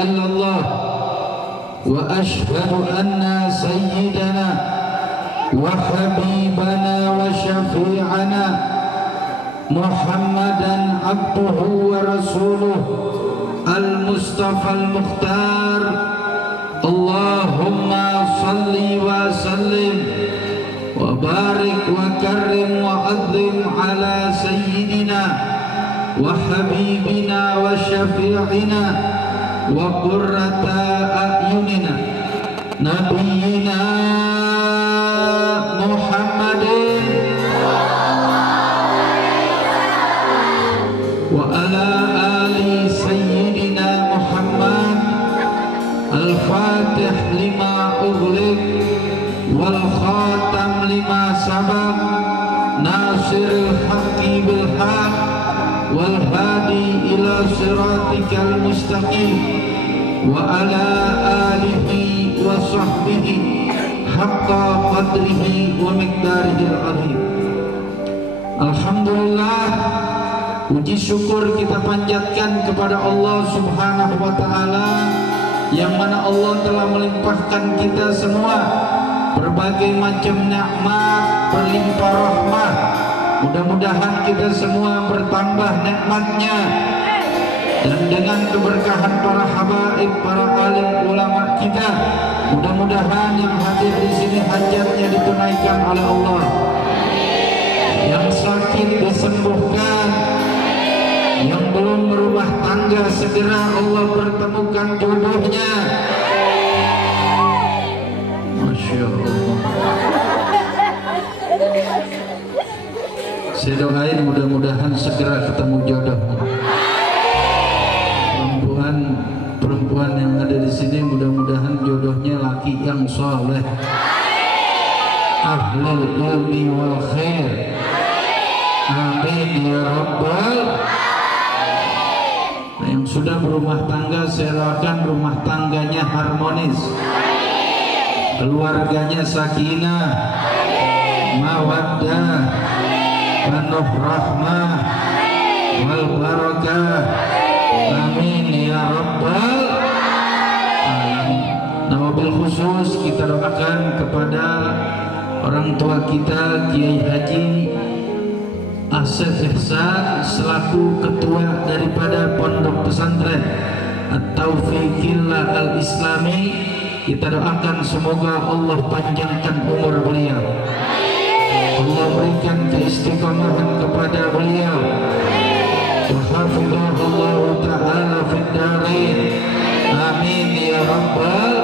illallah wa ashhadu anna sayyidana wa habibana wa syafi'ana Muhammadan abduhu wa rasuluh al-mustafa al-mukhtar. Allahumma salli wa sallim wa barik wa karim wa azim ala sayyidina wa habibina wa syafi'ina wa qurrata a'yunina nabiyyina Muhammadin wa ala ali sayyidina Muhammad al-fatih lima ughliq wal khatam lima sabaq nasiril haqqi bil haqq wal hadi ila siratikal mustaqim wa ala alihi wa sahbihi haqqa qadrihi wa miqdarihil azim. Alhamdulillah, puji syukur kita panjatkan kepada Allah Subhanahu wa taala yang mana Allah telah melimpahkan kita semua berbagai macam nikmat, berlimpah rahmat. Mudah-mudahan kita semua bertambah nikmatnya, dan dengan keberkahan para habaib, para alim ulama kita, mudah-mudahan yang hadir di sini hajatnya ditunaikan oleh Allah, yang sakit disembuhkan, yang belum berumah tangga segera Allah pertemukan jodohnya. Masya Allah. Saya doain mudah-mudahan segera ketemu jodohnya. Perempuan yang ada di sini mudah-mudahan jodohnya laki yang soleh, ahlul ilmi wal khair. Amin ya rabbal. Yang sudah berumah tangga, saya doakan rumah tangganya harmonis, keluarganya sakinah, mawaddah, penuh rahmah wal barakah. Amin ya rabbal alamin. Nah, wabil khusus kita doakan kepada orang tua kita Kiai Haji Asep Ihsan selaku ketua daripada Pondok Pesantren At-Taufiqillah Al-Islami. Kita doakan semoga Allah panjangkan umur beliau, Allah berikan keistiqomahan kepada beliau, wahafidhahullahu ta'ala fid darain. Amin ya rabbal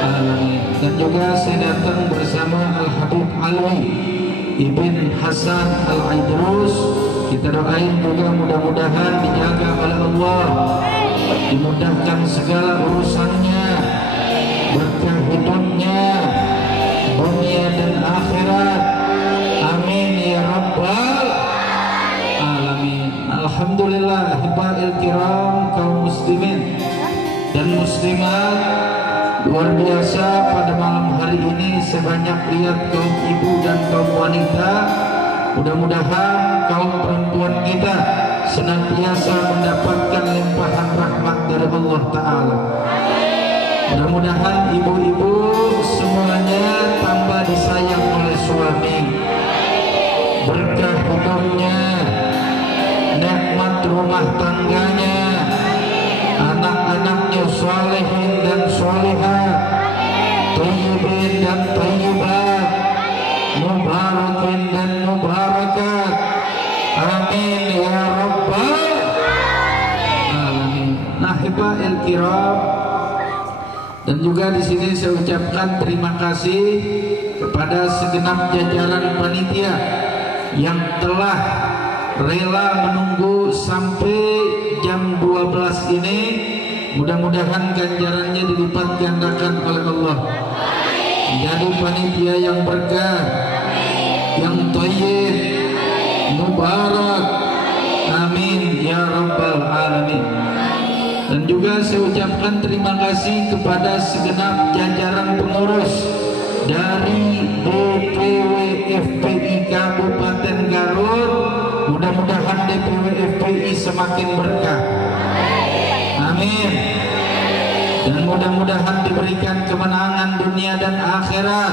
alamin. Dan juga saya datang bersama Al-Habib Alwi Ibn Hasan Al-Aidrus. Kita doain juga mudah-mudahan dijaga oleh Allah, dimudahkan segala urusannya, berkah hidupnya dunia dan akhirat. Amin ya rabbal alamin. Alhamdulillah, hibail kiram, kaum muslimin dan muslimat, luar biasa pada malam hari ini saya banyak lihat kaum ibu dan kaum wanita. Mudah-mudahan kaum perempuan kita senantiasa mendapatkan limpahan rahmat dari Allah Ta'ala. Mudah-mudahan ibu-ibu semuanya tambah disayang oleh suami, berkah hidupnya, nikmat rumah tangganya, anak-anaknya salihin dan salihah, thayyibin dan thayyibat, mubarakin dan mubarakat. Amin ya rabbal alamin. Nahibail kiram, dan juga di sini saya ucapkan terima kasih kepada segenap jajaran panitia yang telah rela menunggu sampai jam 12 ini. Mudah-mudahan ganjarannya dilipat gandakan oleh Allah. Jadi panitia yang berkah, yang thayyib, mubarak. Amin ya rabbal alamin. Dan juga saya ucapkan terima kasih kepada segenap jajaran pengurus dari DPW FPI Kabupaten Garut. Mudah-mudahan DPW FPI semakin berkah. Amin. dan mudah-mudahan diberikan kemenangan dunia dan akhirat,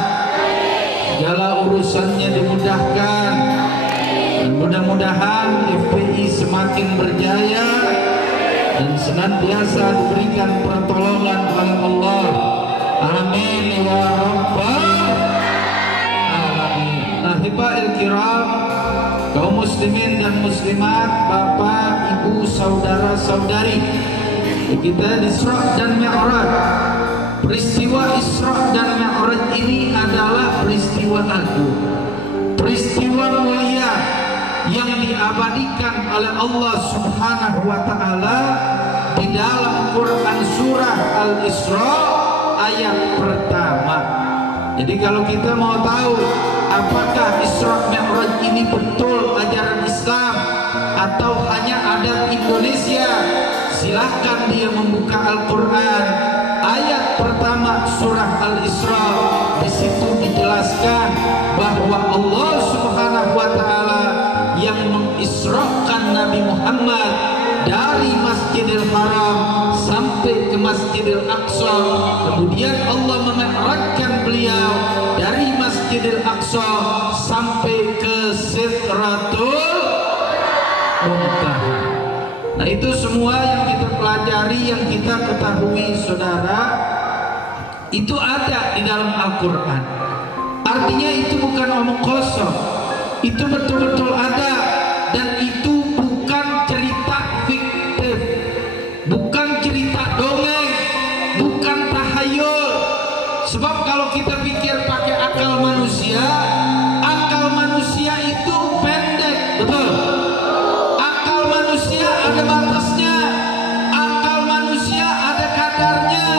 segala urusannya dimudahkan, dan mudah-mudahan FPI semakin berjaya dan senantiasa diberikan pertolongan oleh Allah. Amin ya rabbal alamin. Ahibba'il kiram, kaum muslimin dan muslimat, bapak, ibu, saudara-saudari, kita di Isra dan Mi'raj. Peristiwa Isra dan Mi'raj ini adalah peristiwa agung, peristiwa mulia yang diabadikan oleh Allah Subhanahu wa taala di dalam Quran surah Al-Isra ayat pertama. Jadi kalau kita mau tahu apakah Isra Mi'raj ini betul ajaran Islam atau hanya adat Indonesia, silahkan dia membuka Al-Quran ayat pertama surah Al-Isra. Di situ dijelaskan bahwa Allah Subhanahu wa taala yang mengisrakan Nabi Muhammad dari Masjidil Haram sampai ke Masjidil Aqsa, kemudian Allah memi'rajkan beliau dari Masjidil Aqsa sampai ke Sidratul Muntaha. Nah, itu semua yang kita pelajari, yang kita ketahui, saudara, itu ada di dalam Al-Quran. Artinya itu bukan omong kosong, itu betul-betul ada, dan itu bukan cerita fiktif, bukan cerita dongeng, bukan tahayul. Sebab kalau kita pikir pakai akal manusia itu pendek, betul. Akal manusia ada batasnya, akal manusia ada kadarnya,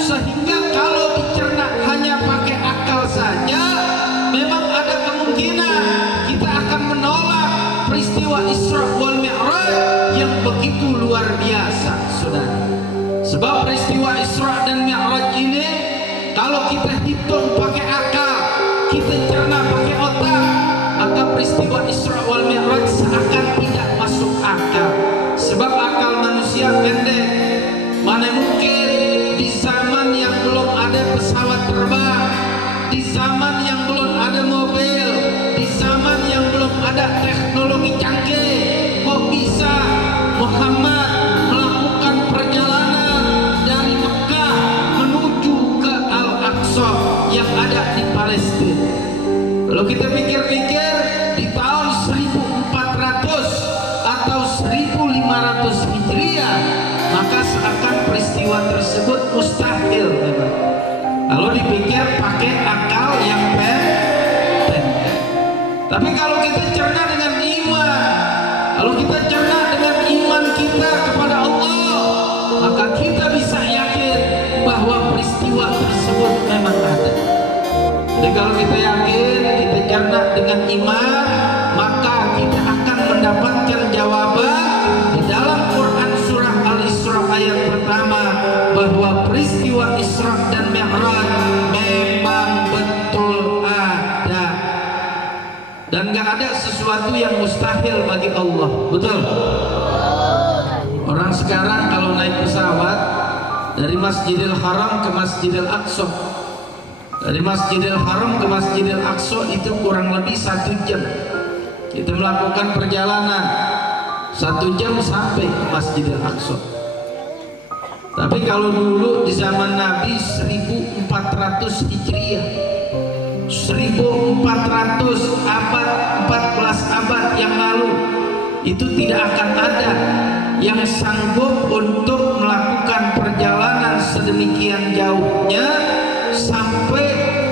sehingga kalau dicerna hanya pakai akal saja, memang ada kemungkinan kita akan menolak peristiwa Isra wal Mi'raj yang begitu luar biasa, saudara. Sebab peristiwa Isra dan Mi'raj ini kalau kita hitung pakai akal, kita cerna pakai otak, maka peristiwa Isra wal Mi'raj seakan tidak masuk akal. Sebab akal manusia pendek. Mana mungkin di zaman yang belum ada pesawat terbang, di zaman yang belum ada mobil, di zaman yang belum ada teknologi canggih, kok bisa Muhammad melakukan perjalanan dari Mekah menuju ke Al-Aqsa yang ada di Palestina? Kalau kita pikir-pikir, di tahun 1400 atau 1500 Hijriah, maka seakan peristiwa tersebut mustahil memang. Kalau dipikir pakai akal yang pendek. Tapi kalau kita cerna dengan iman, kalau kita cerna dengan iman kita kepada Allah, maka kita bisa yakin bahwa peristiwa tersebut memang ada. Jadi kalau kita yakin, kita cerna dengan iman, maka kita akan mendapatkan jawaban di dalam Quran surah Al-Isra ayat pertama bahwa peristiwa Isra dan Mi'raj memang betul ada, dan gak ada sesuatu yang mustahil bagi Allah, betul. Orang sekarang kalau naik pesawat dari Masjidil Haram ke Masjidil Aqsa, dari Masjidil Haram ke Masjidil Aqsa itu kurang lebih 1 jam. Kita melakukan perjalanan 1 jam sampai ke Masjidil Aqsa. Tapi kalau dulu di zaman Nabi 1400 Hijriah, 1400 abad, 14 abad yang lalu, itu tidak akan ada yang sanggup untuk melakukan perjalanan sedemikian jauhnya sampai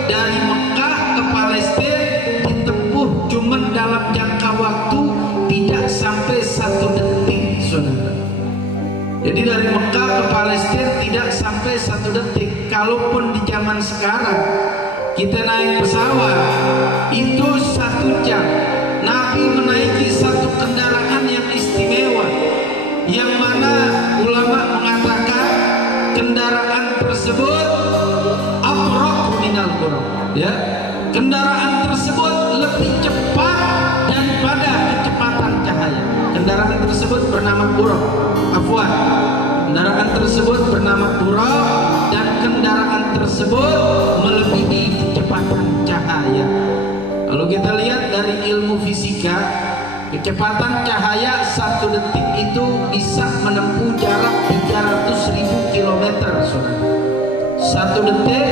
dari Mekah ke Palestina ditempuh cuman dalam jangka waktu tidak sampai 1 detik, saudara. Jadi dari Mekah ke Palestina tidak sampai 1 detik. Kalaupun di zaman sekarang kita naik pesawat itu 1 jam. Nabi menaiki satu kendaraan yang istimewa, yang mana ulama mengatakan kendaraan tersebut abraq minal buraq, ya. Kendaraan tersebut lebih cepat daripada kecepatan cahaya. Kendaraan tersebut bernama buraq. Afwan. Kendaraan tersebut bernama buraq tersebut melebihi kecepatan cahaya. Kalau kita lihat dari ilmu fisika, kecepatan cahaya 1 detik itu bisa menempuh jarak 300.000 km, saudara. 1 detik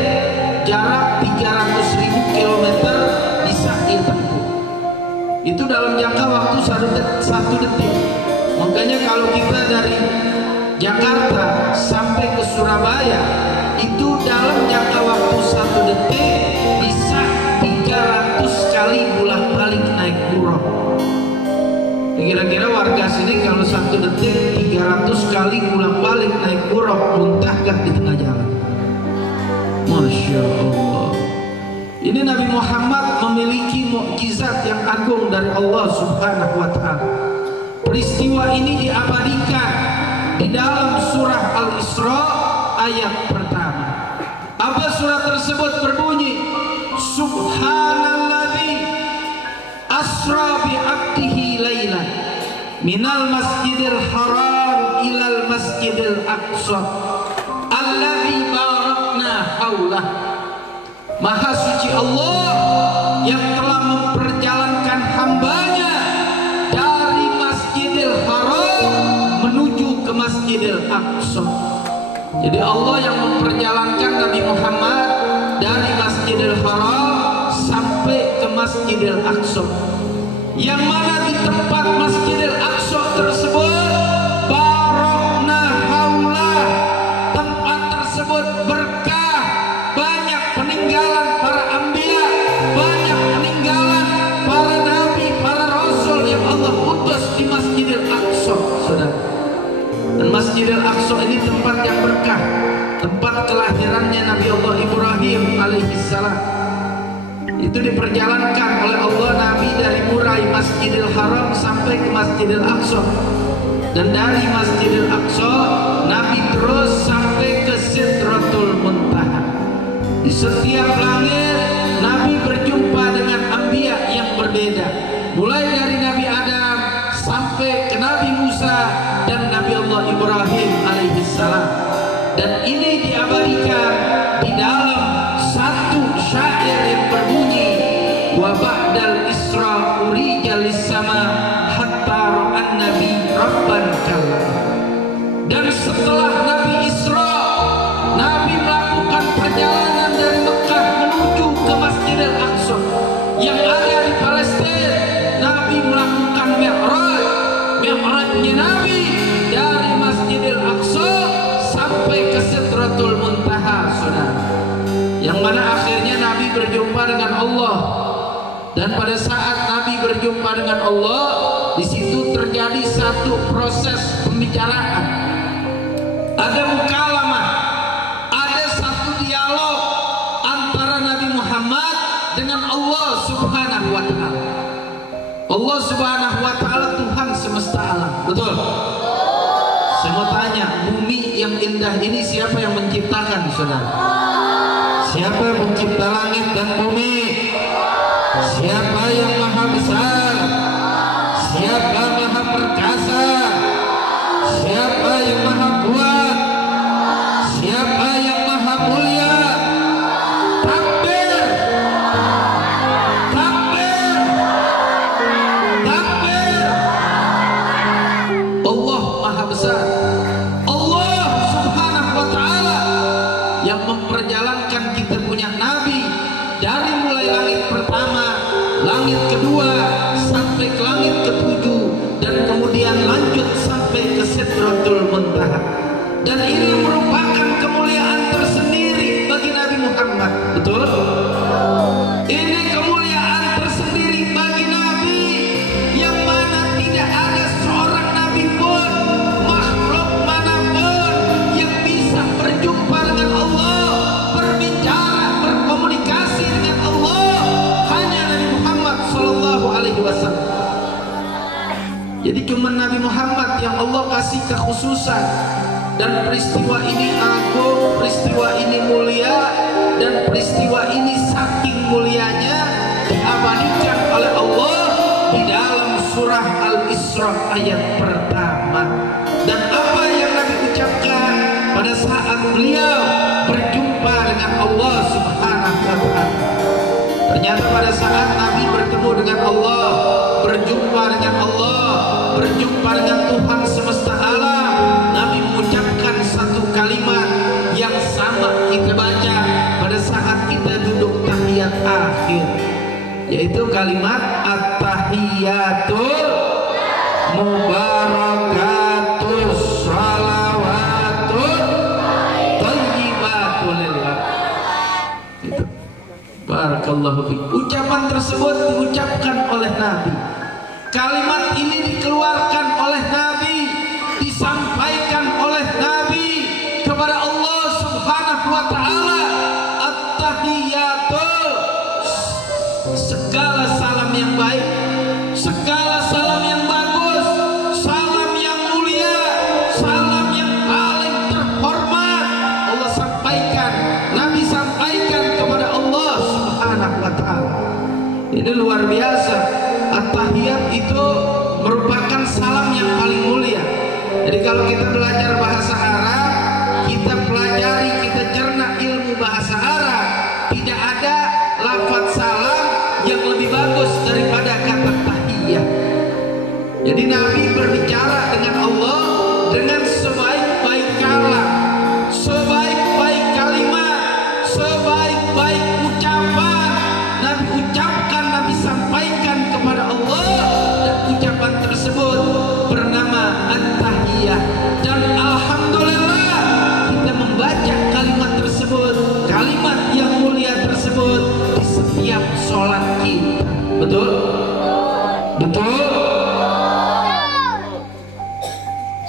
jarak 300.000 km bisa ditempuh. Itu dalam jangka waktu 1 detik. Makanya kalau kita dari Jakarta sampai ke Surabaya itu dalam jangka waktu 1 detik bisa 300 kali bolak-balik naik kurang. Kira-kira warga sini kalau 1 detik 300 kali bolak-balik naik kurang, muntahkah di tengah jalan? Masya Allah. Ini Nabi Muhammad memiliki mukjizat yang agung dari Allah Subhanahu wa Ta'ala. Peristiwa ini diabadikan di dalam surah Al-Isra ayat pertama. Apa surah tersebut berbunyi? Subhanalladzi asra bi 'abdihi lailan minal masjidil haram ilal masjidil aqsa alladzi barakna haulah. Maha suci Allah yang telah memperjalankan hambanya dari Masjidil Haram menuju ke Masjidil Aqsa. Jadi Allah yang memperjalankan Nabi Muhammad dari Masjidil Haram sampai ke Masjidil Aqsa, yang mana di tempat Masjidil Aqsa tersebut barakna haulah, tempat tersebut berkah, banyak peninggalan para anbiya, banyak peninggalan para nabi, para rasul yang Allah utus di Masjidil Aqsa, saudara. Dan Masjidil Aqsa ini tempat yang berkah, tempat kelahirannya Nabi Allah Ibrahim alaihissalam. Itu diperjalankan oleh Allah Nabi dari mulai Masjidil Haram sampai ke Masjidil Aqsa, dan dari Masjidil Aqsa Nabi terus sampai ke Sidratul Muntaha. Di setiap langit Nabi berjumpa dengan anbiya yang berbeda, mulai dari Nabi Adam sampai ke Nabi Musa dan Nabi Allah Ibrahim alaihissalam. Dan ini diabadikan di dalam satu syair yang berbunyi, wa ba'dal isra urijalis sama hatta ra'an nabi rabban kalam. Dan setelah Nabi Isra, Nabi melakukan perjalanan dari Mekah menuju ke Masjidil Aqsa yang ada di Palestina. Nabi melakukan Mi'raj. Mi'rajnya Nabi dari Masjidil Aqsa sampai ke Sidratul Muntaha, saudara. Yang mana akhirnya Nabi berjumpa dengan Allah. Dan pada saat Nabi berjumpa dengan Allah, di situ terjadi satu proses pembicaraan. Ada mukalamah, ada satu dialog antara Nabi Muhammad dengan Allah Subhanahu wa Ta'ala. Allah Subhanahu wa Ta'ala Tuhan semesta alam, betul? Saya mau tanya, bumi yang indah ini siapa yang menciptakan, saudara? Siapa yang mencipta langit dan bumi? Siapa yang maha besar? Siapa maha perkasa? Siapa yang maha kuat? Siapa yang maha mulia? Takbir! Takbir! Takbir! Allah maha besar. Allah Subhanahu wa Ta'ala yang memperjalankan kita punya Nabi dari mulai langit pertama, langit kedua, sampai ke langit ketujuh, dan kemudian lanjut sampai ke Sidratul Muntaha. Dan ini merupakan kemuliaan tersendiri bagi Nabi Muhammad, betul? Ini kemuliaan tersendiri bagi Nabi, yang mana tidak ada seorang Nabi pun, makhluk manapun yang bisa berjumpa dengan Allah, berbicara, berkomunikasi dengan Allah, hanya Nabi Muhammad SAW. Jadi cuma Nabi Muhammad yang Allah kasih kekhususan. Dan peristiwa ini agung, peristiwa ini mulia, dan peristiwa ini saking mulianya diabadikan oleh Allah di dalam surah Al-Isra ayat pertama. Dan apa yang Nabi ucapkan pada saat beliau berjumpa dengan Ternyata pada saat Nabi bertemu dengan Allah, berjumpa dengan Allah, berjumpa dengan Tuhan semesta alam, Nabi mengucapkan satu kalimat yang sama kita baca pada saat kita duduk tahiyat akhir, yaitu kalimat at-tahiyatul mubarakatus shalawatun thayyibatul lillah. Itu. Barakallahu fiik. Ucapan tersebut diucapkan oleh Nabi. Kalimat ini dikeluarkan oleh Nabi, disampaikan oleh Nabi kepada Allah Subhanahu wa taala. At-tahiyatul, segala salam yang baik, segala salam yang bagus, salam yang mulia, salam yang paling terhormat Allah sampaikan, Nabi sampaikan kepada Allah Subhanahu wa taala. Ini luar biasa. At-tahiyat itu merupakan salam yang paling mulia. Jadi kalau kita belajar bahasa Arab, kita pelajari, kita cerna ilmu bahasa Arab, tidak ada lafaz salam yang lebih bagus daripada kata tahiyat. Jadi Nabi berbicara dengan Allah dengan sebaik-baik kalam, sebaik-baik kalimat, sebaik-baik ucapan. Nabi ucapkan, Nabi sampaikan kepada Allah, dan ucapan tersebut bernama at-tahiyat. Dan alhamdulillah kita membaca kalimat tersebut, kalimat yang mulia tersebut di setiap sholat kita. Betul? Betul?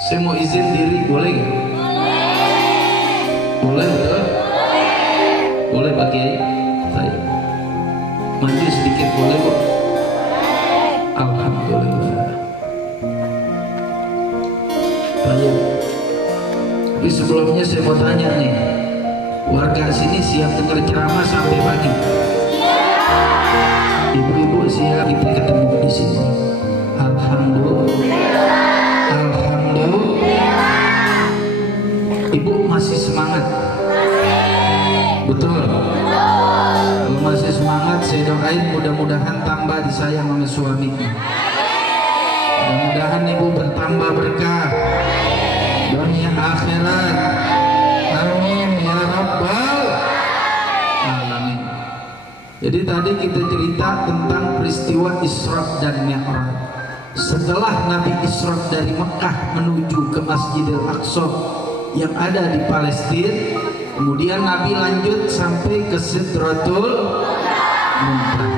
Saya mau izin diri, boleh nggak? Boleh, betul? Boleh Pak Kiai? Saya maju sedikit boleh kok? Alhamdulillah. Baik. Tapi sebelumnya saya mau tanya nih, warga sini siap dengar ceramah sampai pagi? Ibu-ibu siap kita ketemu di sini? Alhamdulillah. Alhamdulillah. Ibu masih semangat? Betul. Kalau masih semangat, saya doain mudah-mudahan tambah disayang sama suaminya. Mudah-mudahan ibu bertambah berkah dunia akhirat. Amin ya rabbal alamin. Jadi tadi kita cerita tentang peristiwa Isra dan Mi'raj. Setelah Nabi Isra dari Mekah menuju ke Masjidil Aqsa yang ada di Palestina, kemudian Nabi lanjut sampai ke Sidratul Muntaha.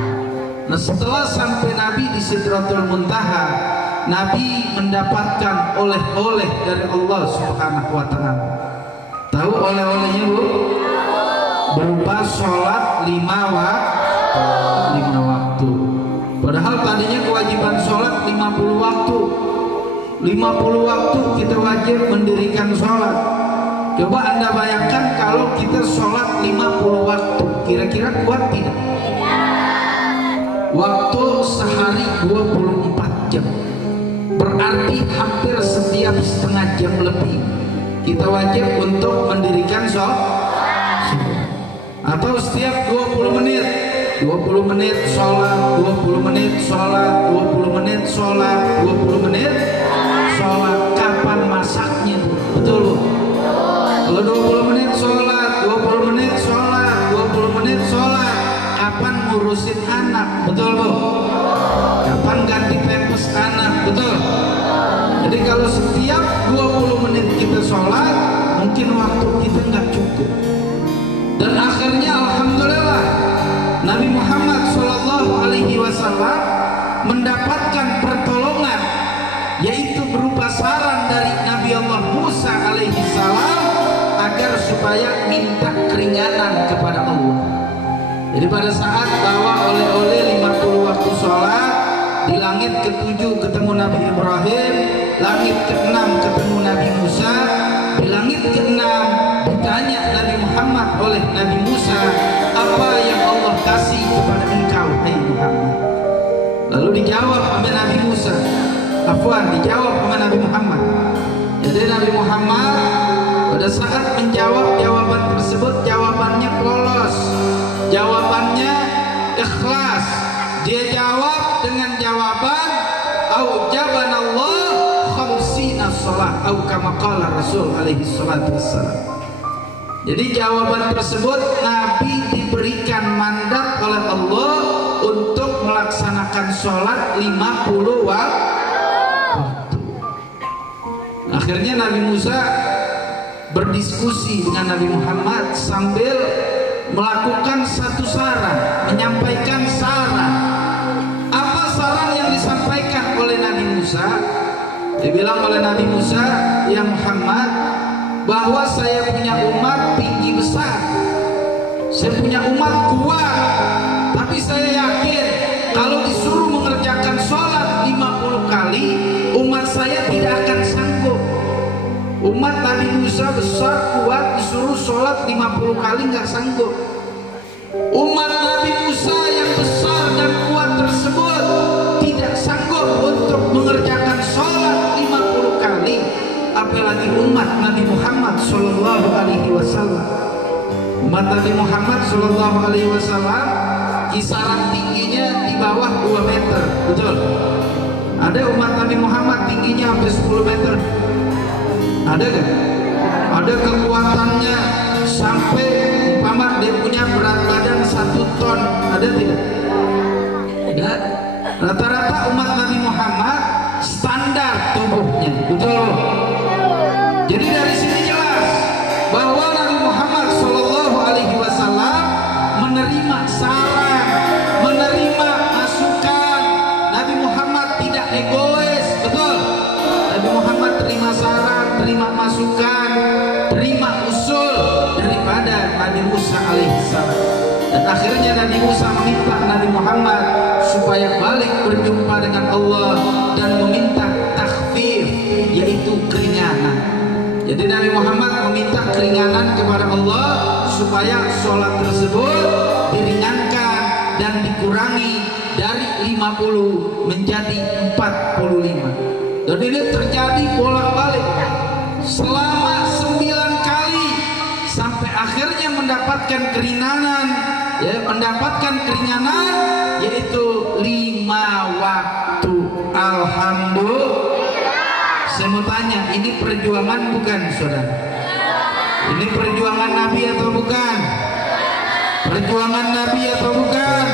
Nah, setelah sampai Nabi di Sidratul Muntaha, Nabi mendapatkan oleh-oleh dari Allah Subhanahu wa taala. Tahu oleh-olehnya, Bu? Berupa sholat 5 waktu. Padahal tadinya kewajiban sholat 50 waktu. 50 waktu kita wajib mendirikan sholat. Coba Anda bayangkan kalau kita sholat 50 waktu, kira-kira kuat tidak? Waktu sehari 24 jam. Berarti hampir setiap setengah jam lebih kita wajib untuk mendirikan sholat. Atau setiap 20 menit 20 menit sholat, 20 menit sholat, 20 menit sholat, 20 menit sholat. Kapan masaknya? Betul, Bu? Kalau 20 menit sholat, 20 menit sholat, 20 menit sholat, kapan ngurusin anak? Betul, Bu? Kapan ganti pampers anak? Betul? Jadi kalau setiap 20 menit kita sholat, mungkin waktu kita nggak cukup. Dan akhirnya alhamdulillah Nabi Muhammad SAW mendapatkan pertolongan, yaitu berupa saran dari Nabi Allah Musa alaihissalam agar supaya minta keringanan kepada Allah. Jadi pada saat bawa oleh-oleh 50 waktu sholat, di langit ke-7 ketemu Nabi Ibrahim, langit ke-6 ketemu Nabi Musa, di langit ke-6 ditanya Nabi Muhammad oleh Nabi Musa, apa yang Allah kasih kepada engkau, hai Muhammad? Lalu dijawab oleh Nabi Musa, dijawab oleh Nabi Muhammad. Jadi Nabi Muhammad pada saat menjawab jawaban tersebut, jawabannya polos, jawabannya ikhlas. Dia jawab dengan jawaban aujabanallah khamsina shalah au kama qala Rasul alaihi salatu wassalam. Jadi jawaban tersebut Nabi diberikan mandat oleh Allah untuk melaksanakan sholat 50 waktu. Akhirnya Nabi Musa berdiskusi dengan Nabi Muhammad sambil melakukan satu saran, menyampaikan saran. Apa saran yang disampaikan oleh Nabi Musa? Dibilang oleh Nabi Musa, ya Muhammad, bahwa saya punya umat tinggi besar, saya punya umat kuat, tapi saya yakin kalau disuruh mengerjakan sholat 50 kali, umat saya tidak akan sanggup. Umat Nabi Musa besar, kuat, disuruh sholat 50 kali nggak sanggup. Umat Nabi Musa yang besar dan kuat tersebut tidak sanggup untuk mengerjakan sholat 50 kali, apalagi umat Nabi Muhammad Sallallahu Alaihi Wasallam. Umat Nabi Muhammad Sallallahu Alaihi Wasallam kisaran tingginya di bawah 2 meter, betul? Ada umat Nabi Muhammad tingginya sampai 10 meter? Ada gak? Ada kekuatannya sampai umpama dia punya berat badan 1 ton, ada tidak? Tidak. Rata-rata umat Nabi Muhammad standar tubuhnya, betul? Jadi dari sini jelas bahwa Nabi Muhammad Shallallahu Alaihi Wasallam menerima saran, menerima masukan. Nabi Muhammad tidak egois, betul? Nabi Muhammad terima saran, terima masukan, terima usul daripada Nabi Musa alaihissalam. Dan akhirnya Nabi Musa meminta Nabi Muhammad supaya balik berjumpa dengan Allah dan meminta takhfif, yaitu keringanan. Jadi Nabi Muhammad meminta keringanan kepada Allah supaya sholat tersebut diringankan dan dikurangi dari 50 menjadi 45. Dan ini terjadi bolak-balik selama 9 kali sampai akhirnya mendapatkan keringanan, ya, mendapatkan keringanan yaitu 5 waktu. Alhamdulillah. Saya mau tanya, ini perjuangan bukan, saudara? Ini perjuangan Nabi atau bukan? Perjuangan Nabi atau bukan?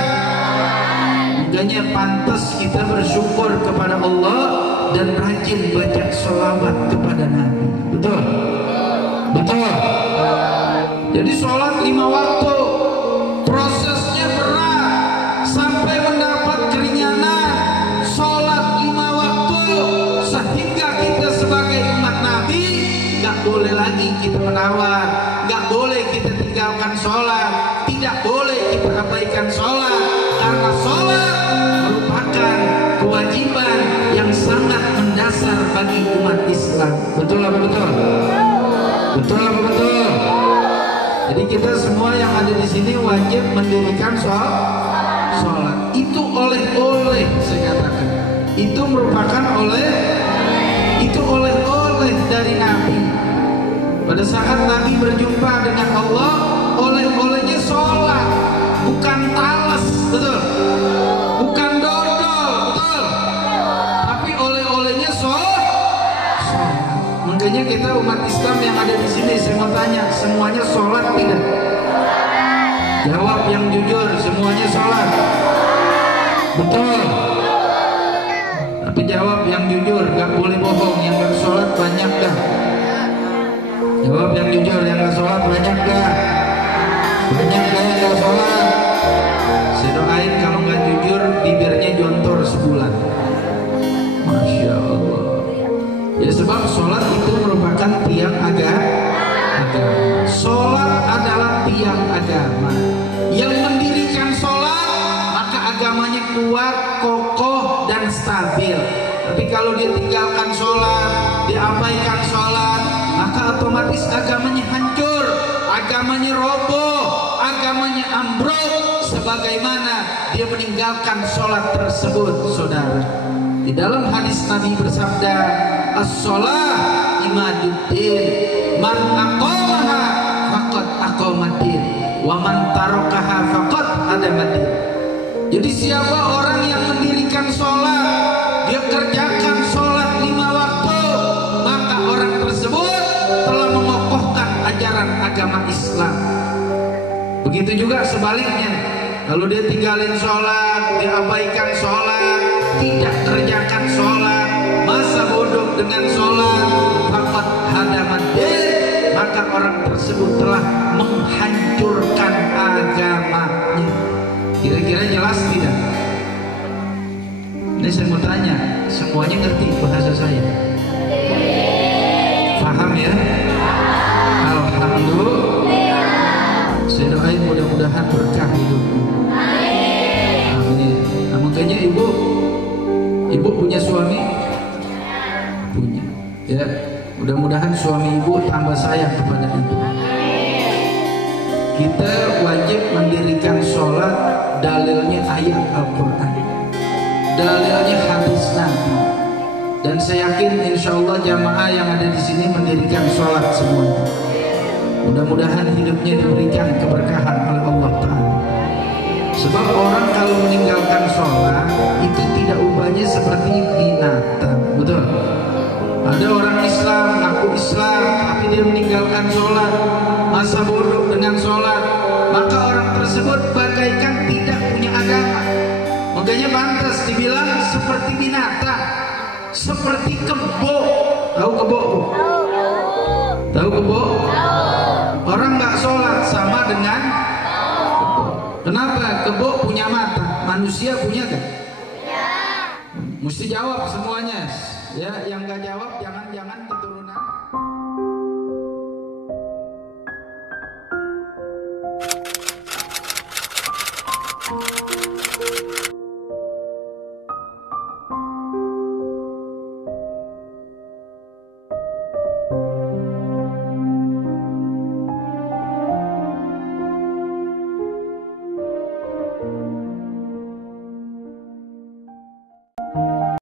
Makanya pantas kita bersyukur kepada Allah dan rajin baca sholawat kepada Nabi. Betul? Betul? Jadi sholat 5 waktu, prosesnya berat sampai mendapat keringanan. Sholat 5 waktu sehingga kita sebagai umat Nabi gak boleh lagi kita menawar, gak boleh kita tinggalkan sholat, tidak boleh kita abaikan sholat, karena sholat merupakan kewajiban yang sangat mendasar bagi umat Islam. Betul apa betul? Betul apa betul? Jadi kita semua yang ada di sini wajib mendirikan sholat. Itu oleh-oleh, saya katakan. Itu merupakan oleh-oleh dari Nabi. Pada saat Nabi berjumpa dengan Allah, oleh-olehnya sholat, bukan talas, betul? Bukan dodol, betul? Tapi oleh-olehnya sholat. Makanya kita umat Islam yang ada di sini, saya mau tanya, semuanya sholat tidak? Jawab yang jujur, semuanya sholat. Betul. Tapi jawab yang jujur, gak boleh bohong. Yang gak sholat banyak dah. Jawab yang jujur, yang gak sholat banyak dah. Banyak dah yang gak sholat. Saya doain kalau gak jujur bibirnya jontor sebulan. Masya Allah. Ya sebab sholat itu merupakan tiang agama. Sholat adalah tiang agama. Yang mendirikan sholat maka agamanya kuat, kokoh dan stabil. Tapi kalau dia tinggalkan sholat, diabaikan sholat, maka otomatis agamanya hancur, agamanya roboh, agamanya ambruk, sebagaimana dia meninggalkan sholat tersebut, saudara. Di dalam hadis Nabi bersabda, as-sholah imaduddin, man aqamaha faqad aqamaddin, wa man tarakaha faqad adamaddin. Jadi siapa orang yang mendirikan sholat, dia kerjakan sholat 5 waktu, maka orang tersebut telah mengokohkan ajaran agama Islam. Begitu juga sebaliknya, kalau dia tinggalin sholat, dia abaikan sholat, tidak kerjakan sholat, masa bodoh dengan sholat, faqad hadamat din, maka orang tersebut telah menghancurkan agamanya. Kira-kira jelas tidak? Ini saya mau tanya, semuanya ngerti bahasa saya? Paham ya? Alhamdulillah. Saya doain mudah-mudahan berkah hidupnya. Amin. Nah, makanya ibu punya suami? Punya. Ya, mudah-mudahan suami ibu tambah sayang kepada ibu. Kita wajib mendirikan sholat, dalilnya ayat Al-Quran, dalilnya hadis Nabi. Dan saya yakin insya Allah jamaah yang ada di sini mendirikan sholat semuanya. Mudah-mudahan hidupnya diberikan keberkahan oleh Allah Ta'ala. Sebab orang kalau meninggalkan sholat itu tidak ubahnya seperti binatang. Betul? Ada orang Islam, aku Islam, tapi dia meninggalkan sholat, masa bodoh dengan sholat, maka orang tersebut bagaikan tidak punya agama. Makanya pantas dibilang seperti binatang, seperti kebo. Tahu kebo? Tahu kebo? Orang nggak sholat sama dengan kebo. Kenapa? Kebo punya mata, manusia punya kan? Mesti jawab semuanya. Ya, yang nggak jawab jangan betul.